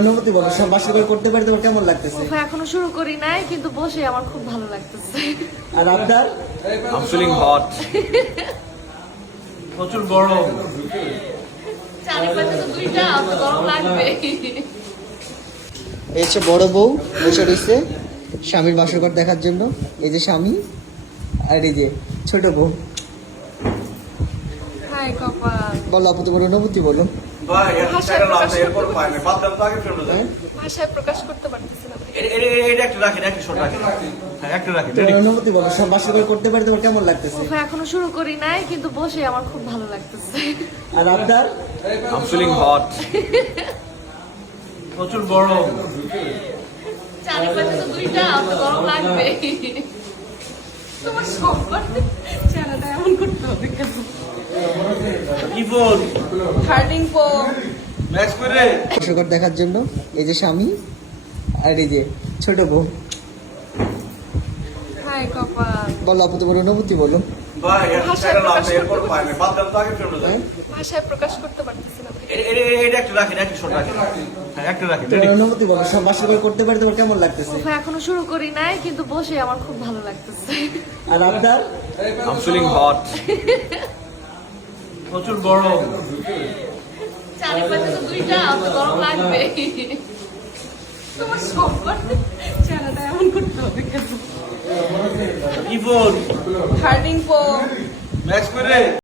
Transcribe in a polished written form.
অনুমতি বলো, সব বাসা করে করতে পারি, তোমার কেমন লাগতেছে? এখনো শুরু করি নাই, কিন্তু বসে আমার খুব ভালো লাগতেছে। আর আপনার? I'm feeling hot. প্রচুর গরম। চারিপাশে তো দুইটা, তো গরম লাগবে। এই হচ্ছে বড় বউ বসে রয়েছে স্বামীর বাসরঘর দেখার জন্য। এই যে স্বামী, আর এই যে ছোট বউ। হাই কপাল। বলো আপু, তোমার অনুভূতি বলো। ভাই ভাষায় এটা প্রকাশ এরপর পাই না, বাদ দাও তো আগে ফেলে দাও। ভাষায় প্রকাশ করতে পারতেছি না ভাই। এটা একটু রাখেন, একটু শর্ট রাখেন। হ্যাঁ একটু রাখেন। তোমার অনুভূতি বলো, সব বাসা করে করতে পারি, তোমার কেমন লাগতেছে? এখনো শুরু করি নাই, কিন্তু বসে আমার খুব ভালো লাগতেছে। আর আপনার? I'm feeling hot. প্রচুর গরম। চারিপাশে তো দুইটা, তো গরম লাগবে। তোমার সবার চেহারাটা এমন করতে হবে কেন? কি ফোন? হার্ডিং পো। ম্যাক্স করে। বাসরঘর দেখার জন্য। এই যে স্বামী, আর এই যে ছোট বউ। হাই কপাল। বলো আপু, তোমার অনুভূতি বলো। ভাই ভাষায় এটা প্রকাশ এরপর করতে পাই না, বাদ দাও তো আগে ফেলে দাও। ভাষায় প্রকাশ করতে পারতেছি না ভাই। এটা একটু রাখেন, একটু শর্ট রাখেন। হ্যাঁ একটু রাখেন। তোমার অনুভূতি বলো, সব বাসা করে করতে পারি, তোমার কেমন লাগতেছে? এখনো শুরু করি নাই, কিন্তু বসে আমার খুব ভালো লাগতেছে। আর আপনার? I'm feeling hot. প্রচুর গরম। চারিপাশে তো দুইটা, তো গরম লাগবে। তোমার সবার চেহারাটা এমন করতে হবে কেন? কি ফোন? হার্ডিং পো। ম্যাক্স করে।